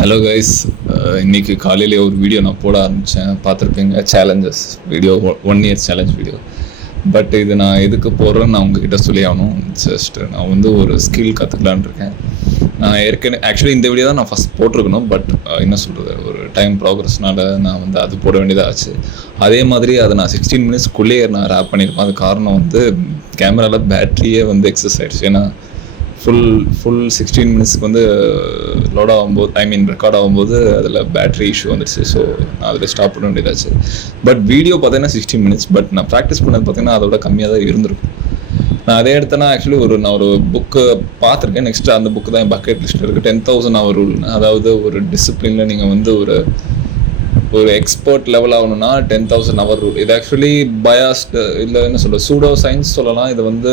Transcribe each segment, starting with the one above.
Hello guys, இன்றைக்கி காலையிலே ஒரு வீடியோ நான் போட ஆரம்பித்தேன். பார்த்துருப்பீங்க, challenges video, 1 year challenge video. But இது நான் எதுக்கு போடுறேன்னு நான் உங்ககிட்ட சொல்லி ஆகணும். ஜஸ்ட் நான் வந்து ஒரு ஸ்கில் கற்றுக்கலான் இருக்கேன். நான் ஆக்சுவலி இந்த வீடியோ தான் நான் ஃபஸ்ட் போட்டிருக்கணும். பட் என்ன சொல்கிறது, ஒரு டைம் ப்ராக்ரஸ்னால நான் வந்து அது போட வேண்டியதாக ஆச்சு. அதே மாதிரி அதை நான் 16 minutesக்குள்ளேயே நான் ரேப் பண்ணியிருப்பேன். அது காரணம் வந்து கேமராவில் பேட்ரியே வந்து எக்ஸஸ் ஆகிடுச்சு. ஏன்னா ஃபுல் 16 minutesக்கு வந்து லோட் ஆகும்போது, ரெக்கார்ட் ஆகும்போது அதில் பேட்ரி இஷ்யூ வந்துடுச்சு. ஸோ நான் அதில் ஸ்டாப் பண்ண வேண்டியதாச்சு. பட் வீடியோ பார்த்தீங்கன்னா 16 minutes, பட் நான் ப்ராக்டிஸ் பண்ணது பார்த்தீங்கன்னா அதோட கம்மியாக தான் இருந்திருக்கும். நான் அதே எடுத்தேன்னா ஆக்சுவலி நான் ஒரு புக்கு பார்த்துருக்கேன். நெக்ஸ்ட்டு அந்த புக்கு தான் என் பக்கெட் லிஸ்ட்டில் இருக்குது. 10,000 hour ரூல். அதாவது ஒரு டிசிப்ளினில் நீங்கள் வந்து ஒரு எக்ஸ்பர்ட் லெவல் ஆகணும்னா 10,000 hour ரூல். இது ஆக்சுவலி பயாஸ்டு இல்லை, என்ன சொல்ல, சூடோ சயின்ஸ் சொல்லலாம். இது வந்து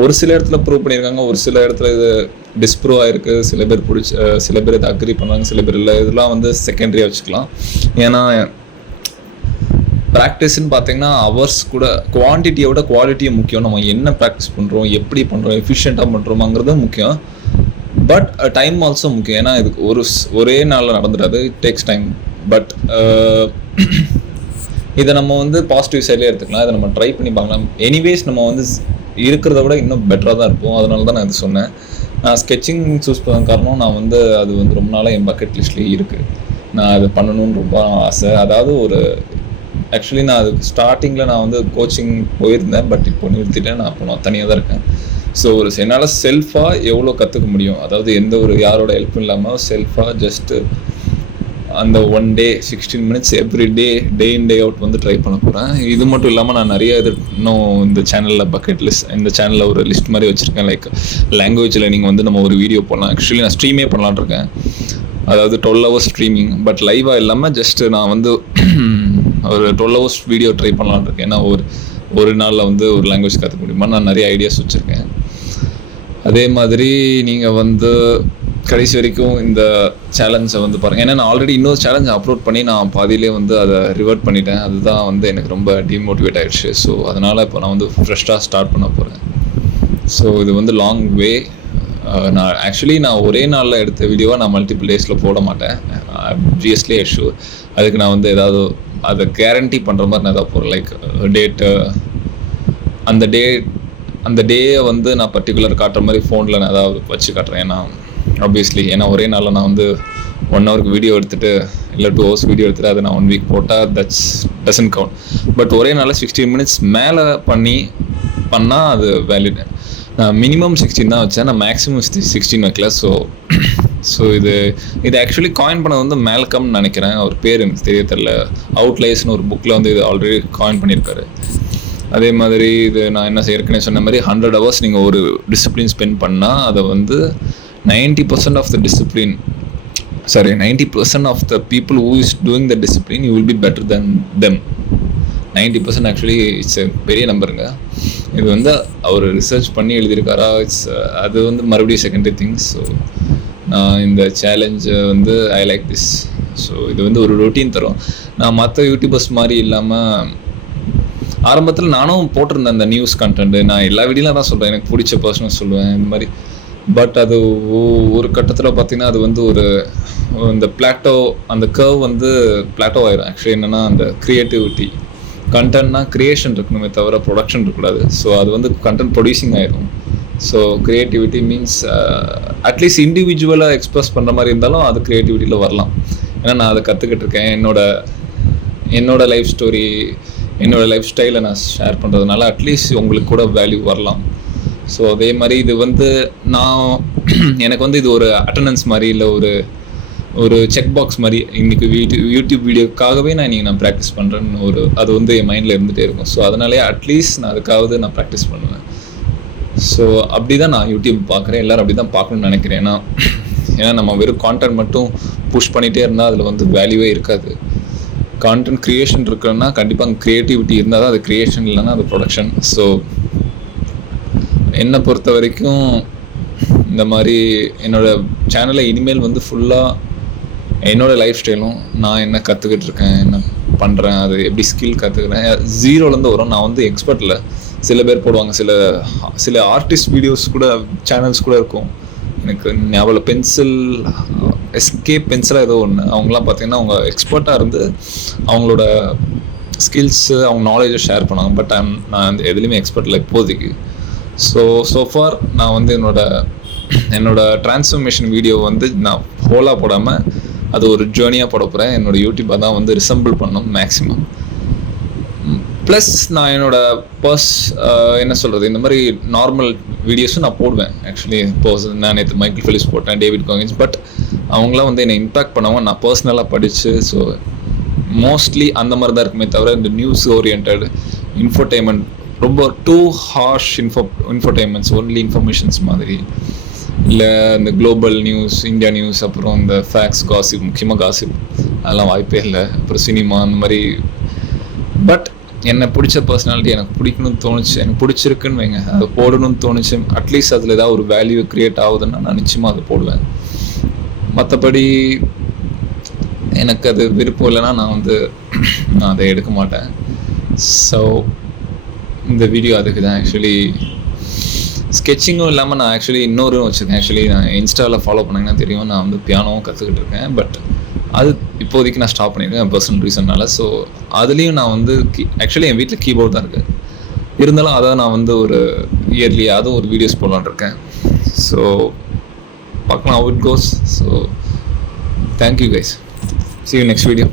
ஒரு சில இடத்துல ப்ரூவ் பண்ணியிருக்காங்க, ஒரு சில இடத்துல இது டிஸ்ப்ரூவ் ஆகிருக்கு. சில பேர் இதை அக்ரி பண்ணாங்க, சில பேர் இல்லை. இதெல்லாம் வந்து செகண்டரியாக வச்சுக்கலாம். ஏன்னா ப்ராக்டிஸ்ன்னு பார்த்தீங்கன்னா ஹவர்ஸ் கூட குவான்டிட்டியை விட குவாலிட்டியும் முக்கியம். நம்ம என்ன ப்ராக்டிஸ் பண்ணுறோம், எப்படி பண்ணுறோம், எஃபிஷியண்ட்டாக பண்ணுறோமாங்கிறதும் முக்கியம். பட் டைம் ஆல்சோ முக்கியம். ஏன்னா இதுக்கு ஒரே நாளில் நடந்துடாது, இட் டேக்ஸ் டைம். பட் இதை நம்ம வந்து பாசிட்டிவ் சைட்லேயே எடுத்துக்கலாம். இதை நம்ம ட்ரை பண்ணி பார்க்கலாம். எனிவேஸ் நம்ம வந்து இருக்கிறத விட இன்னும் பெட்டராக தான் இருப்போம். அதனால தான் நான் இது சொன்னேன். நான் ஸ்கெட்சிங் சூஸ் பண்ண காரணம், நான் வந்து அது வந்து ரொம்ப நாளாக என் பக்கெட் லிஸ்ட்லேயே இருக்குது. நான் அது பண்ணணும்னு ரொம்ப ஆசை. அதாவது ஆக்சுவலி நான் அதுக்கு ஸ்டார்டிங்கில் நான் வந்து கோச்சிங் போயிருந்தேன். பட் இப்போ நிறுத்திட்டேன். நான் இப்போ நான் தனியாக தான் இருக்கேன். ஸோ என்னால் செல்ஃபாக எவ்வளோ கற்றுக்க முடியும், அதாவது எந்த ஒரு யாரோட ஹெல்ப்பும் இல்லாமல் செல்ஃபாக ஜஸ்ட்டு அந்த 1 day 16 minutes எவ்ரி டே இன் டே அவுட் வந்து ட்ரை பண்ண போகிறேன். இது மட்டும் இல்லாமல் நான் நிறைய இன்னும் இந்த சேனலில் பக்கெட் லிஸ்ட், இந்த சேனலில் ஒரு லிஸ்ட் மாதிரி வச்சுருக்கேன். லைக் லாங்குவேஜில் நீங்கள் வந்து நம்ம ஒரு வீடியோ போடலாம். ஆக்சுவலி நான் ஸ்ட்ரீமே பண்ணலான்னு இருக்கேன். அதாவது 12 hours ஸ்ட்ரீமிங், பட் லைவாக இல்லாமல் ஜஸ்ட்டு நான் வந்து ஒரு 12 hours வீடியோ ட்ரை பண்ணலான்னு இருக்கேன். ஏன்னா ஒரு நாளில் வந்து ஒரு லாங்குவேஜ் கற்றுக்க முடியுமா, நான் நிறைய ஐடியாஸ் வச்சுருக்கேன். அதே மாதிரி நீங்கள் வந்து கடைசி வரைக்கும் இந்த சேலஞ்சை வந்து பாருங்கள். ஏன்னா நான் ஆல்ரெடி இன்னொரு சேலஞ்சை அப்லோட் பண்ணி நான் பாதியிலே வந்து அதை ரிவர்ட் பண்ணிட்டேன். அதுதான் வந்து எனக்கு ரொம்ப டிமோட்டிவேட் ஆகிடுச்சு. ஸோ அதனால் இப்போ நான் வந்து ஃப்ரெஷ்ஷாக ஸ்டார்ட் பண்ண போகிறேன். ஸோ இது வந்து லாங் வே. நான் ஒரே நாளில் எடுத்த வீடியோவை நான் மல்டிபிள் டேஸில் போட மாட்டேன். Obviously issue. அதுக்கு நான் வந்து ஏதாவது அதை கேரண்டி பண்ணுற மாதிரி நான் ஏதாவது போகிறேன். லைக் டேட்டு, அந்த டேயை வந்து நான் பர்டிகுலர் காட்டுற மாதிரி ஃபோனில் நான் ஏதாவது வச்சு காட்டுறேன். ஏன்னா ஒரே நாளில் நான் வந்து 1 hourக்கு வீடியோ எடுத்துகிட்டு இல்லை 2 hours வீடியோ எடுத்துகிட்டு அதை நான் 1 week போட்டால் டசன்ட் கவுண்ட். பட் ஒரே நாளில் 16 minutes மேலே பண்ணால் அது வேலிட். நான் மினிமம் 16 தான் வச்சேன். நான் மேக்ஸிமம் 16 வைக்கல. ஸோ இது ஆக்சுவலி காயின் பண்ணது வந்து மேல்கம்னு நினைக்கிறேன். அவர் பேர் எனக்கு தெரியல. அவுட்லைஸ்னு ஒரு புக்கில் வந்து இது ஆல்ரெடி காயின் பண்ணியிருக்காரு. அதே மாதிரி இது நான் ஏற்கனவே சொன்ன மாதிரி 100 hours நீங்கள் ஒரு டிசிப்ளின் ஸ்பெண்ட் பண்ணால் அதை வந்து 90% of the discipline, 90% of the people who is doing the discipline, you will be better than them. 90% actually it's பெரிய நம்பருங்க. இது வந்து அவர் ரிசர்ச் பண்ணி எழுதியிருக்காரா, அது வந்து மறுபடியும் செகண்டரி திங்ஸ். ஸோ நான் இந்த சேலஞ்சை வந்து ஐ லைக் திஸ். ஸோ இது வந்து ஒரு ரொட்டீன் தரும். நான் மற்ற யூடியூபர்ஸ் மாதிரி இல்லாமல் ஆரம்பத்தில் நானும் போட்டிருந்தேன் இந்த நியூஸ் கண்டென்ட்டு. நான் எல்லா வீடியோலாம் தான் சொல்கிறேன், எனக்கு பிடிச்ச பர்சனல் சொல்லுவேன் இந்த மாதிரி. பட் அது ஒரு கட்டத்தில் பார்த்திங்கன்னா அது வந்து இந்த பிளாட்டோ, அந்த கர்வ் வந்து பிளாட்டோ ஆயிடும். ஆக்சுவலி என்னென்னா, அந்த க்ரியேட்டிவிட்டி கண்டென்ட்னா க்ரியேஷன் இருக்கணுமே தவிர ப்ரொடக்ஷன் இருக்கக்கூடாது. ஸோ அது வந்து கண்டென்ட் ப்ரொடியூசிங் ஆயிடும். ஸோ க்ரியேட்டிவிட்டி மீன்ஸ் அட்லீஸ்ட் இண்டிவிஜுவலாக எக்ஸ்ப்ரெஸ் பண்ணுற மாதிரி இருந்தாலும் அது க்ரியேட்டிவிட்டியில் வரலாம். ஏன்னா நான் அதை கற்றுக்கிட்டு இருக்கேன். என்னோட லைஃப் ஸ்டோரி, என்னோடய லைஃப் ஸ்டைலை நான் ஷேர் பண்ணுறதுனால அட்லீஸ்ட் உங்களுக்கு கூட வேல்யூ வரலாம். ஸோ அதே மாதிரி இது வந்து எனக்கு வந்து இது ஒரு அட்டண்டன்ஸ் மாதிரி, இல்லை ஒரு செக் பாக்ஸ் மாதிரி. இன்றைக்கி யூடியூப் வீடியோக்காகவே நான் ப்ராக்டிஸ் பண்ணுறேன்னு அது வந்து என் மைண்டில் இருந்துகிட்டே இருக்கும். ஸோ அதனாலே அட்லீஸ்ட் நான் அதுக்காவது நான் ப்ராக்டிஸ் பண்ணுவேன். ஸோ அப்படி தான் நான் யூடியூப் பார்க்குறேன். எல்லோரும் அப்படி தான் பார்க்கணுன்னு நினைக்கிறேன். ஏன்னா நம்ம வெறும் கான்டென்ட் மட்டும் புஷ் பண்ணிகிட்டே இருந்தால் அதில் வந்து வேல்யூவே இருக்காது. கான்டென்ட் க்ரியேஷன் இருக்குன்னா கண்டிப்பாக அங்கே க்ரியேட்டிவிட்டி இருந்தால் தான் அது க்ரியேஷன், இல்லைன்னா அது ப்ரொடக்ஷன். ஸோ என்னை பொறுத்த வரைக்கும் இந்த மாதிரி என்னோடய சேனலை இனிமேல் வந்து ஃபுல்லாக என்னோடய லைஃப் ஸ்டைலும், நான் என்ன கற்றுக்கிட்டு இருக்கேன், என்ன பண்ணுறேன், அது எப்படி ஸ்கில் கற்றுக்கிறேன், 0லேருந்து வரும். நான் வந்து எக்ஸ்பர்ட் இல்லை. சில பேர் போடுவாங்க, சில ஆர்டிஸ்ட் வீடியோஸ் கூட சேனல்ஸ் கூட இருக்கும். எனக்கு ஞாபகம் பென்சில் எஸ்கேப் பென்சிலாக ஏதோ ஒன்று. அவங்களாம் பார்த்தீங்கன்னா அவங்க எக்ஸ்பர்ட்டாக இருந்து அவங்களோட ஸ்கில்ஸு அவங்க நாலேஜை ஷேர் பண்ணாங்க. பட் நான் அந்த எதுலேயுமே எக்ஸ்பர்ட் இல்லை இப்போதைக்கு. ஸோ ஃபார் நான் வந்து என்னோட ட்ரான்ஸ்ஃபர்மேஷன் வீடியோ வந்து நான் ஹோலாக போடாமல் அது ஒரு ஜேர்னியாக போட போகிறேன். என்னோடய யூடியூப்பை தான் வந்து ரிசம்பிள் பண்ணணும் மேக்ஸிமம். ப்ளஸ் நான் என்ன சொல்கிறது, இந்த மாதிரி நார்மல் வீடியோஸும் நான் போடுவேன். ஆக்சுவலி நான் நேற்று மைக்கேல் ஃபெலிப்ஸ் போட்டேன், டேவிட் காகின்ஸ். பட் அவங்களாம் வந்து என்னை இம்பேக்ட் பண்ணவங்க நான் பர்சனலாக படித்து, ஸோ மோஸ்ட்லி அந்த மாதிரி தான் இருக்குமே தவிர இந்த நியூஸ் ஓரியன்ட் இன்ஃபர்டைன்மெண்ட் ரொம்ப டூ ஹார்ஷ் இன்ஃபர்டைன்மெண்ட்ஸ் ஒன்லி இன்ஃபர்மேஷன்ஸ் மாதிரி இல்லை இந்த குளோபல் நியூஸ், இந்தியா நியூஸ், அப்புறம் இந்த ஃபேக்ஸ், காசிப், முக்கியமாக காசிப், அதெல்லாம் வாய்ப்பே இல்லை. அப்புறம் சினிமா அந்த மாதிரி. பட் என்னை பிடிச்ச பர்சனாலிட்டி எனக்கு பிடிக்கணும்னு தோணுச்சு, எனக்கு பிடிச்சிருக்குன்னு வைங்க, அதை போடணும்னு தோணுச்சு. அட்லீஸ்ட் அதில் ஏதாவது ஒரு வேல்யூ க்ரியேட் ஆகுதுன்னா நான் நிச்சயமாக அதை போடுவேன். மற்றபடி எனக்கு அது விருப்பம் இல்லைன்னா நான் அதை எடுக்க மாட்டேன். ஸோ இந்த வீடியோ அதுக்கு தான். ஆக்சுவலி ஸ்கெட்சிங்கும் இல்லாமல் நான் இன்னொரு வச்சுருக்கேன். ஆக்சுவலி நான் இன்ஸ்டாவில் ஃபாலோ பண்ணிங்கன்னா தெரியும், நான் வந்து பியானோவும் கற்றுக்கிட்டு இருக்கேன். பட் அது இப்போதைக்கு நான் ஸ்டாப் பண்ணியிருக்கேன் பர்சனல் ரீசன்னால. ஸோ அதுலேயும் நான் வந்து ஆக்சுவலி என் வீட்டில் கீபோர்டு தான் இருக்குது. இருந்தாலும் அதை நான் வந்து ஒரு இயர்லியாவது ஒரு வீடியோஸ் போடலான்னு இருக்கேன். ஸோ பார்க்கலாம் how it goes. So thank you guys. See you next video.